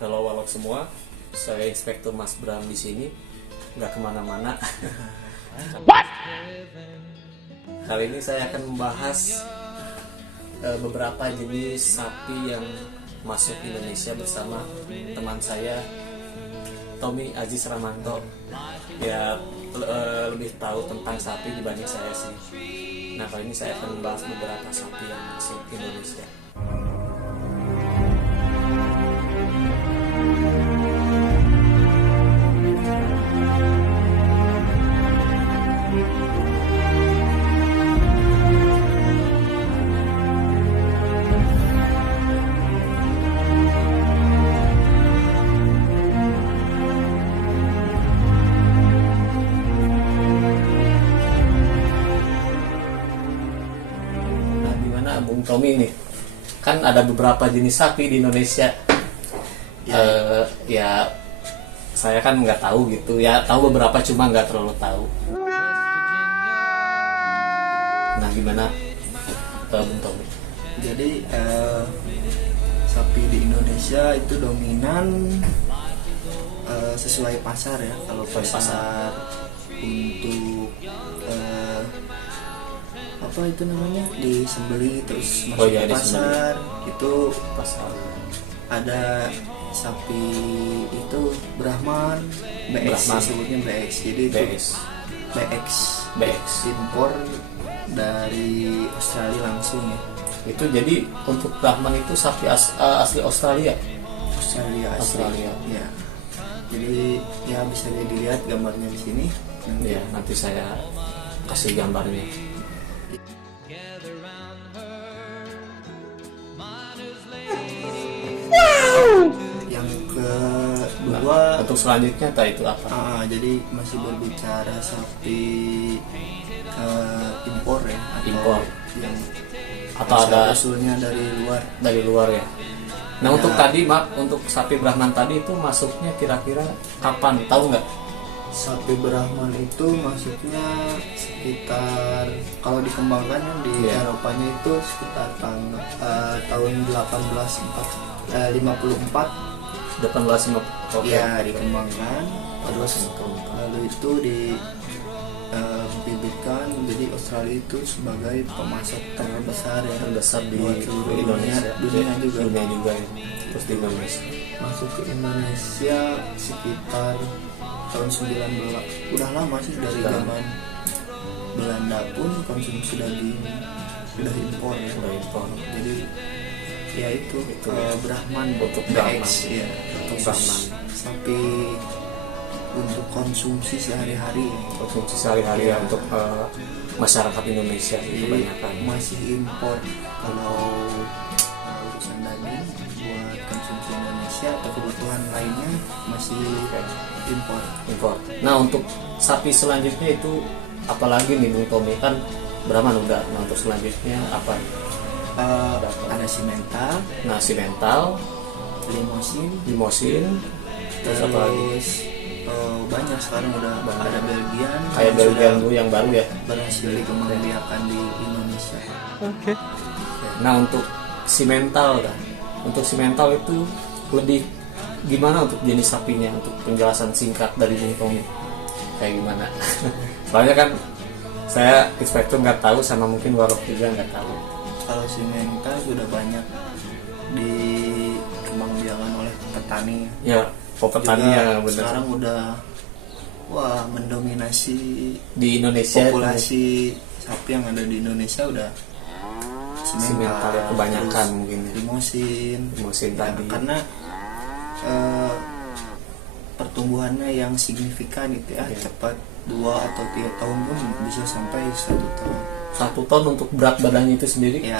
Halo walok semua, saya Inspektur Mas Bram di sini, nggak kemana-mana. What? Kali ini saya akan membahas beberapa jenis sapi yang masuk Indonesia bersama teman saya Tommy Aziz Ramanto. Ya lebih tahu tentang sapi dibanding saya sih. Nah kali ini saya akan membahas beberapa sapi yang masuk Indonesia. Bung Tommy nih, kan ada beberapa jenis sapi di Indonesia. Ya saya kan nggak tahu gitu, ya tahu beberapa cuma nggak terlalu tahu. Nah gimana Bung Tommy? Jadi sapi di Indonesia itu dominan sesuai pasar ya. Kalau pasar untuk apa itu namanya disembeli terus masuk ke pasar itu Pasar ada sapi itu Brahman BX disebutnya BX, jadi itu BX impor dari Australia langsung ya. Itu jadi untuk Brahman itu sapi asli Australia asli. Ya, jadi ya bisa dilihat gambarnya di sini. Ya nanti saya kasih gambarnya. Yang kedua untuk selanjutnya itu apa? jadi masih berbicara sapi impor ya, Impor yang atau ada usulnya dari luar ya. Nah untuk tadi untuk sapi Brahman tadi itu masuknya kira-kira kapan, tahu nggak? Sapi Brahman itu masuknya sekitar kalau dikembangkan yang di Eropanya itu sekitar tahun 1854 ya dikembangkan, terus lalu itu dibibitkan. Jadi Australia itu sebagai pemasok terbesar ya, terbesar di seluruh Indonesia, dunia juga ya. Terus di Indonesia masuk ke Indonesia sekitar tahun 19, udah lama sih, dari zaman Belanda pun konsumsi daging sudah impor ya. Jadi ya itu Brahman untuk BX ya, untuk Brahman sapi untuk konsumsi sehari-hari ya, untuk masyarakat Indonesia kebanyakan masih impor. Kalau urusan daging buat konsumsi Indonesia atau kebutuhan lainnya masih impor. Nah untuk sapi selanjutnya itu apalagi nih Bung Tommy, kan Brahman udah. Nah untuk selanjutnya apa? Ada simental. Nah simental, limosin, terus apa lagi? Banyak sekarang udah ada Belgian. Kayak Belgian dulu yang baru ya, berhasil dikembangbiakan di Indonesia. Oke. Nah untuk simental kan, untuk simental itu lebih gimana untuk jenis sapinya, untuk penjelasan singkat dari Bung Tommy kayak gimana? Soalnya kan saya inspektur nggak tahu, sama mungkin warok juga nggak tahu. Kalau simental sudah banyak dikembangbiakan oleh petani ya, petani ya, benar. Sekarang udah mendominasi di Indonesia. Populasi sapi yang ada di Indonesia udah simental ya, kebanyakan mungkin limosin ya, tadi karena pertumbuhannya yang signifikan itu ya, cepat 2 atau 3 tahun pun bisa sampai 1 tahun. 1 tahun untuk berat badannya itu sendiri ya,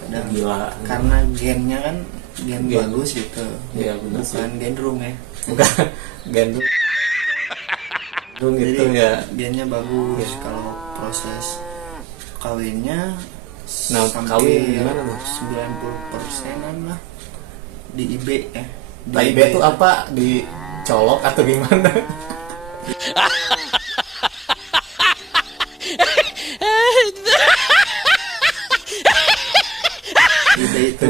kadang gila. Karena gennya kan gen bagus gitu ya, bukan gendrung ya, bukan gendrung gitu ya, gennya bagus. Kalau proses kawinnya kawin gimana mas? 90%-an lah di IB ya. Nah, IB itu apa? Dicolok atau gimana? IB itu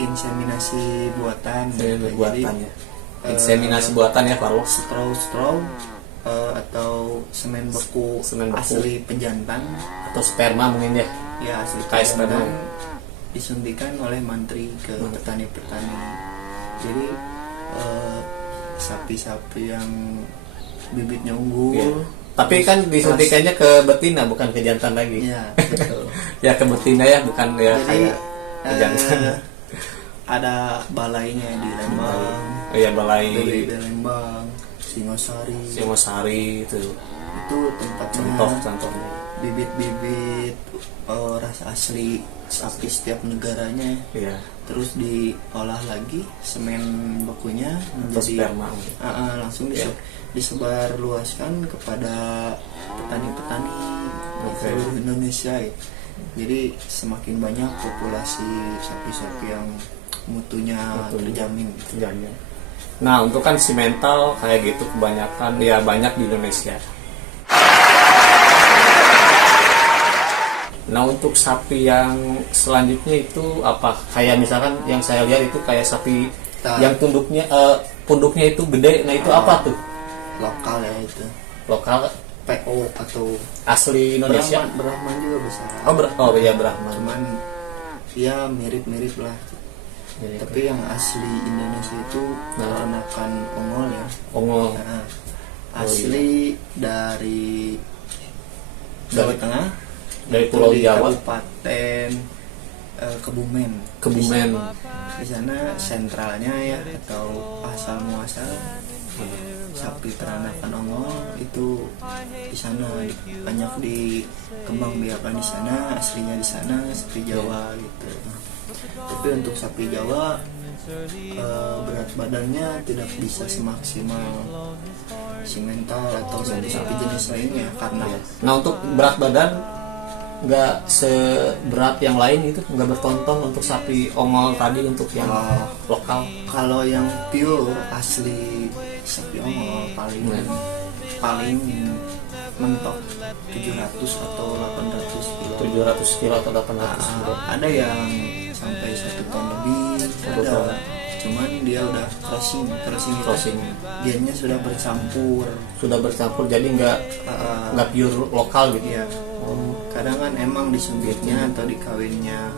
inseminasi buatan. Buatan ya. Inseminasi buatan ya, Farlo. Straw atau semen beku asli pejantan atau sperma mungkin ya. Ya, asli kayak sperma disuntikan oleh mantri ke petani-petani. Jadi sapi-sapi yang bibitnya unggul ya. Tapi kan disuntikannya ke betina bukan ke jantan lagi. Ya, betul. Ya ke betina ya, bukan ya. Jadi, kayak ke jantan. Ada balainya di Lembang. Oh iya, balai di Lembang, Singosari itu tempatnya. Contohnya Bibit-bibit rasa asli sapi setiap negaranya. Iya. Terus diolah lagi semen bekunya menjadi sperma. Langsung disebar luaskan kepada petani-petani di seluruh Indonesia ya. Jadi semakin banyak populasi sapi-sapi yang mutunya terjamin. Nah, untuk kan simental kayak gitu kebanyakan ya banyak di Indonesia. Nah, untuk sapi yang selanjutnya itu apa? Kayak misalkan yang saya lihat itu kayak sapi yang punduknya itu gede. Nah, itu apa tuh? Lokal ya itu. Lokal PO atau asli Indonesia. Brahman juga besar. Oh iya, Brahman. Cuman ya mirip-mirip lah. Tapi yang asli Indonesia itu teranakan ongol ya. Ongol. Asli dari Jawa Tengah. Dari Pulau Jawa. Kabupaten Kebumen. Di sana sentralnya ya, atau asal muasal sapi peranakan ongol itu di sana, banyak dikembangbiakan di sana, aslinya di sana, sapi Jawa gitu. Tapi untuk sapi Jawa berat badannya tidak bisa semaksimal simental atau sapi jenis lainnya karena. Nah, untuk berat badan nggak seberat yang lain itu, nggak bertonton untuk sapi ongol tadi untuk yang lokal. Kalau yang pure asli sapi ongol paling mentok 700 atau 800 kilo. 700 kilo atau 800 kilo. Ada yang sampai 1 ton lebih. Ada. Cuman dia udah crossing gennya sudah bercampur jadi nggak pure lokal gitu ya. Kadang kan emang disuntiknya atau dikawinnya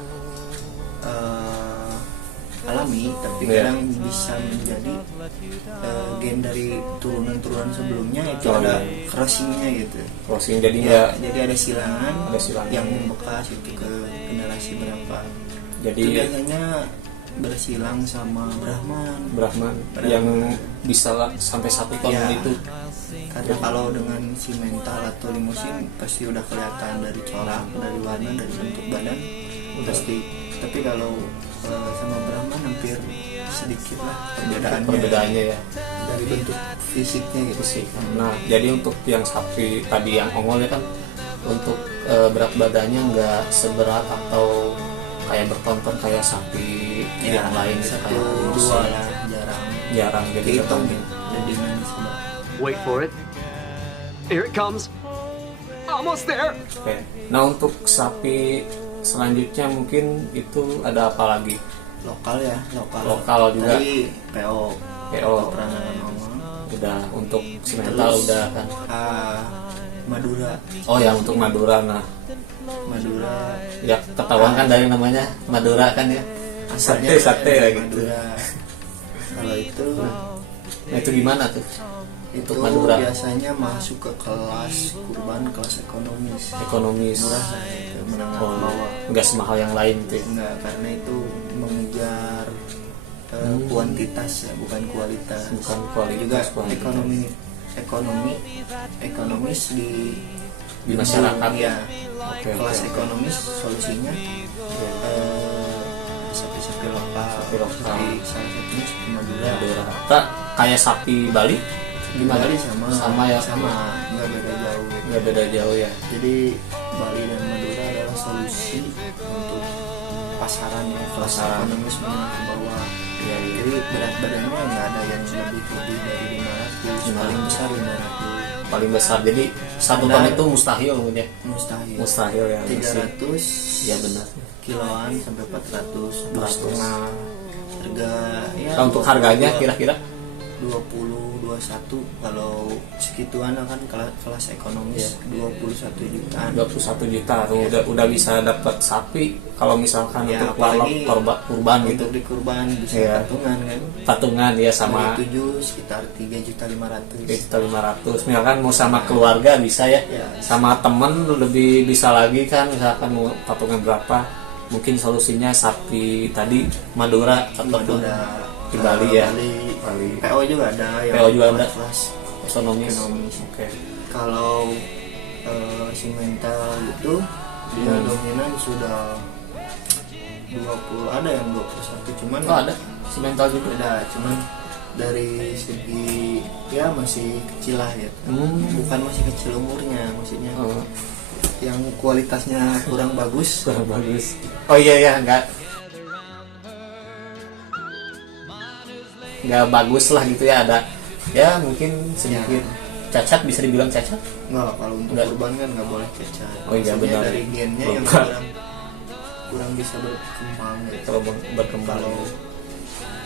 alami, tapi kadang bisa menjadi gen dari turunan sebelumnya itu ada crossingnya gitu. Jadi ada silangan yang membekas itu ke generasi berapa. Jadi itu biasanya bersilang sama Brahman yang bisa sampai 1 ton itu. Karena kalau dengan simental atau limusin pasti udah kelihatan dari corak, dari warna, dari bentuk badan pasti. Tapi kalau sama Brahman hampir sedikit lah perbedaannya ya, dari bentuk fisiknya gitu sih. Nah, jadi untuk yang sapi tadi yang ongol ya kan, untuk berat badannya nggak seberat atau kayak bertonton kayak sapi yang lain gitu, kayak 1-2 lah, jarang jadi hitung gitu. Jadi Wait for it. Here it comes. Almost there. Oke. Nah, untuk sapi selanjutnya mungkin itu ada apa lagi? Lokal juga. Tadi PO peranakan ongol. Udah untuk simental udah kan. Madura. Oh ya, untuk Madura. Nah, Madura ya ketahuan kan dari namanya Madura kan ya. Asalnya sate lah gitu. Kalau itu nah, itu gimana tuh? Itu Madura biasanya masuk ke kelas kurban, kelas ekonomis murah lah, menengah bawah. Nggak semahal yang lain tuh. Enggak, karena itu mengejar kuantitas ya, bukan kualitas. Juga ekonomis di masyarakat ya. Kelas ekonomis solusinya sapi-sapi lokal. Salah satunya sapi Madura. Kayak sapi Bali gimana? Bali sama ya, nggak beda jauh ya. Jadi Bali dan Madura adalah solusi untuk pasaran ya, kelas ekonomis menengah ke bawah ya. Jadi berat badannya nggak ada yang lebih dari 500, paling besar 500. paling besar. Jadi 1 ton itu mustahil mungkin ya. Mustahil ya. 300 ya benar. kiloan sampai 400, 2,5 harga ya. Kalau untuk harganya kira-kira 20, 21 kalau segituan kan kelas ekonomis 21 jutaan. 21 juta tuh udah bisa dapat sapi kalau misalkan Ya, untuk warlock apalagi kurban gitu. Untuk di kurban bisa Iya. patungan kan. Patungan ya sama 7 sekitar 3.500.000. 3.500. Misalkan mau sama keluarga bisa ya. Ya. Sama temen lebih bisa lagi kan, misalkan mau patungan berapa. Mungkin solusinya sapi tadi Madura ataupun di Bali ya. Bali. PO juga ada yang PO juga ada. kelas Ekonomis. Oke. Kalau simental itu dia dominan sudah 20, ada yang 21 cuman Oh ada simental juga. ada, cuman dari segi ya masih kecil lah ya. Bukan masih kecil umurnya, maksudnya yang kualitasnya kurang bagus. Kurang bagus. Oh iya nggak bagus lah gitu ya, ada ya mungkin sedikit cacat, bisa dibilang cacat. Nggak, kalau untuk Nggak. kurban kan nggak boleh cacat. Oh iya, Maksudnya benar. dari gennya yang Kurban. kurang bisa berkembang gitu. Kalau berkembang Kalau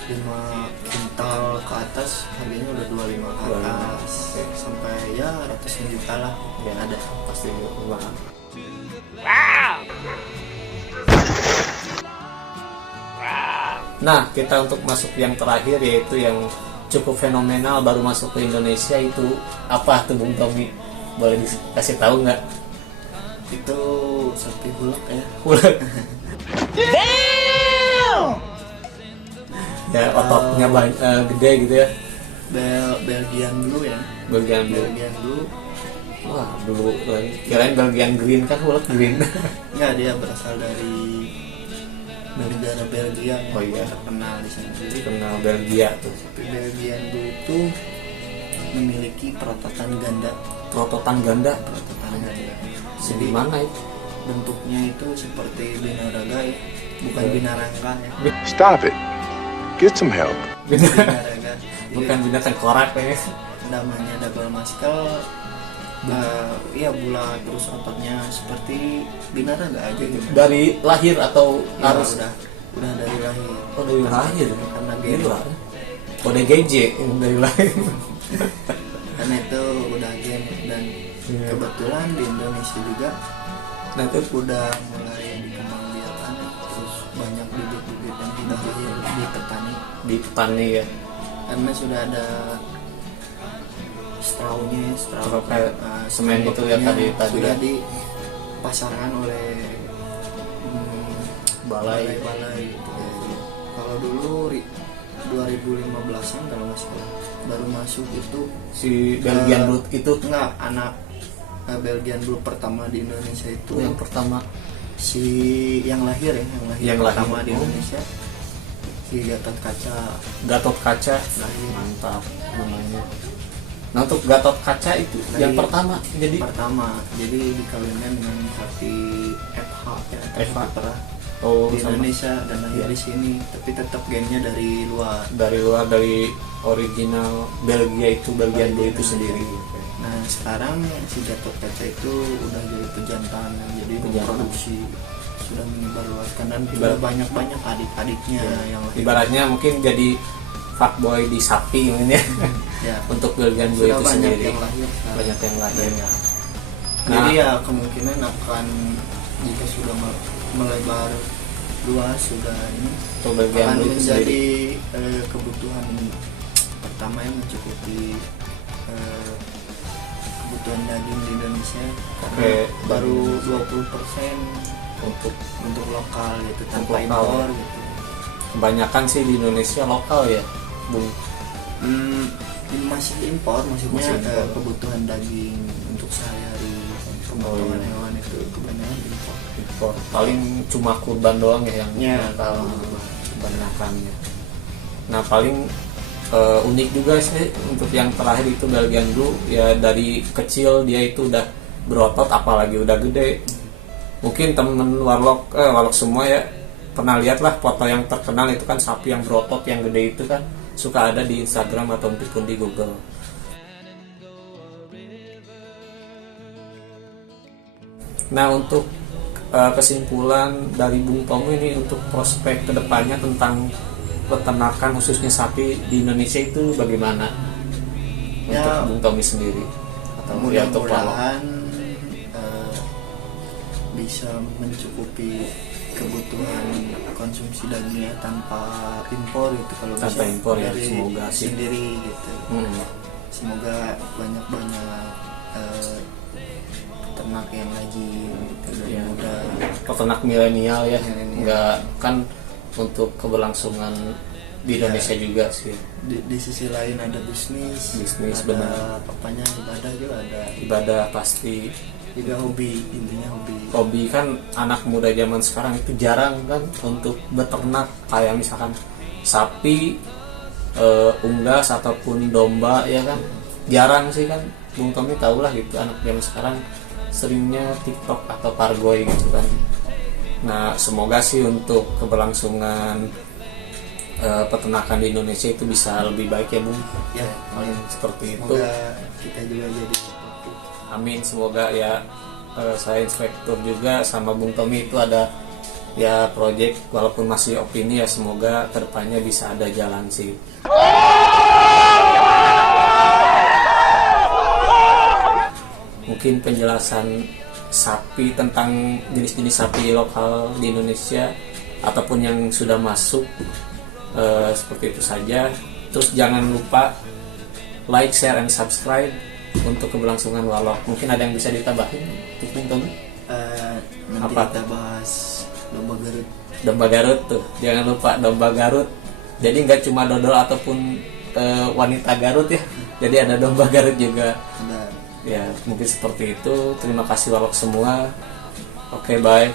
5 kintal ke atas harganya udah 25 ke 25. atas. Oke. Sampai ya ratusan juta lah ya ada. pasti mahal. Nah, kita untuk masuk yang terakhir, yaitu yang cukup fenomenal baru masuk ke Indonesia, itu apa tuh Bung Tommy? Boleh dikasih tahu nggak? Itu sapi hulak ya. Ulet. Ya ototnya gede gitu ya. Belgian Blue ya. Belgian Blue. Belgian Blue. Wah, dulu lagi. Kirain Belgian Green kan ulet green. Enggak, dia berasal dari negara Belgia. Oh iya. Terkenal di sana. Jadi Kenal Belgia tuh. sapi Belgian Blue itu memiliki perototan ganda. Prototan ganda. Perototan ganda. Di mana itu? Bentuknya itu seperti binaraga ya, bukan binarangka ya. Stop it. Get some help. Binaraga. Bukan binatang korak ya. Namanya double muscle. Iya bulat, terus ototnya seperti binaraga aja gitu. Dari lahir atau Ya, harus? udah dari lahir. Oh, dari lahir. Karena Gila. Kode GJ yang dari lahir. Karena itu udah gen dan Iya. kebetulan di Indonesia juga Nah itu udah mulai dikembangbiakan, terus banyak bibit-bibit yang sudah lahir di petani di petani ya. karena sudah ada straunya Straw kayak semen itu ya tadi sudah ya. dipasarkan oleh Balai. balai gitu. Kalau dulu 2015an kalau nggak salah baru masuk itu Si Belgian Blue itu enggak, anak Belgian Blue pertama di Indonesia itu yang pertama. si yang lahir ya, Yang pertama lahir. di Oh. Indonesia si Gatot Kaca. Gatot Kaca. Mantap namanya. Nah untuk Gatot Kaca itu yang pertama jadi dikawinkan dengan sapi FH ya, FH. pernah Oh, di sama. Indonesia dan lahir Iya. di sini, tapi tetap gennya dari luar. Dari luar, dari original Belgia itu, Belgian Blue itu sendiri. Nah sekarang si Gatot Kaca itu udah jadi pejantan, jadi Pejantan. produksi sudah menyebarluaskan dan sudah Ibarat- banyak adik-adiknya yang lahir. Ibaratnya mungkin jadi fuckboy di sapi ini ya. Ya, Untuk Belgian Blue sudah itu banyak sendiri. yang lahir sekarang. Banyak yang lahir. Banyak. Nah. Jadi ya kemungkinan akan jika sudah melebar luas sudah ini Untuk Belgian akan Blue itu sendiri. menjadi kebutuhan pertama yang mencukupi kebutuhan daging di Indonesia karena Oke. baru 20% Untuk lokal gitu tanpa lokal. impor gitu. Kebanyakan sih di Indonesia lokal ya, Bung. Masih impor, maksudnya Masih impor. kebutuhan daging untuk sehari-hari pemotongan iya. hewan itu kebanyakan impor. Impor. Paling cuma kurban doang ya yang Ya, lokal kebanyakannya. Nah paling unik juga sih untuk yang terakhir itu Belgian Blue ya, dari kecil dia itu udah berotot, apalagi udah gede. Mungkin temen warlock semua ya pernah lihat lah foto yang terkenal itu kan, sapi yang berotot yang gede itu kan suka ada di Instagram ataupun di Google. Nah untuk kesimpulan dari Bung Tommy ini untuk prospek kedepannya tentang peternakan khususnya sapi di Indonesia itu bagaimana Ya, untuk Bung Tommy sendiri atau ya untuk Palok? mudah-mudahan bisa mencukupi kebutuhan konsumsi dagingnya tanpa impor gitu, kalau Tanpa bisa impor ya, dari semoga sih. sendiri gitu. Semoga banyak peternak yang lagi gitu, dari Ya. muda. Peternak milenial ya, Milenial. nggak kan untuk keberlangsungan di Indonesia juga sih. Di sisi lain ada bisnis, Bisnis, ada benar. apanya, ibadah juga ada, Ibadah pasti. juga hobi, intinya hobi. Hobi kan anak muda zaman sekarang itu jarang kan untuk beternak kayak misalkan sapi, unggas ataupun domba ya kan, jarang sih kan. Bung Tommy tau lah gitu, anak zaman sekarang seringnya TikTok atau Pargoy gitu kan. Nah semoga sih untuk keberlangsungan peternakan di Indonesia itu bisa lebih baik ya Bung. Ya, Seperti itu. semoga kita juga jadi seperti. Amin, semoga ya. Saya inspektur juga sama Bung Tommy itu ada ya project, walaupun masih opini ya, semoga kedepannya bisa ada jalan sih. Mungkin penjelasan sapi tentang jenis-jenis sapi lokal di Indonesia ataupun yang sudah masuk seperti itu saja. Terus jangan lupa like, share, and subscribe untuk keberlangsungan Walok. Mungkin ada yang bisa ditambahin untuk Bung Tommy? Nanti Apa? kita bahas domba Garut. Domba Garut tuh, jangan lupa domba Garut. Jadi nggak cuma dodol ataupun wanita Garut ya, jadi ada domba Garut juga. Ada Ya mungkin seperti itu. Terima kasih Walok semua. Oke, bye.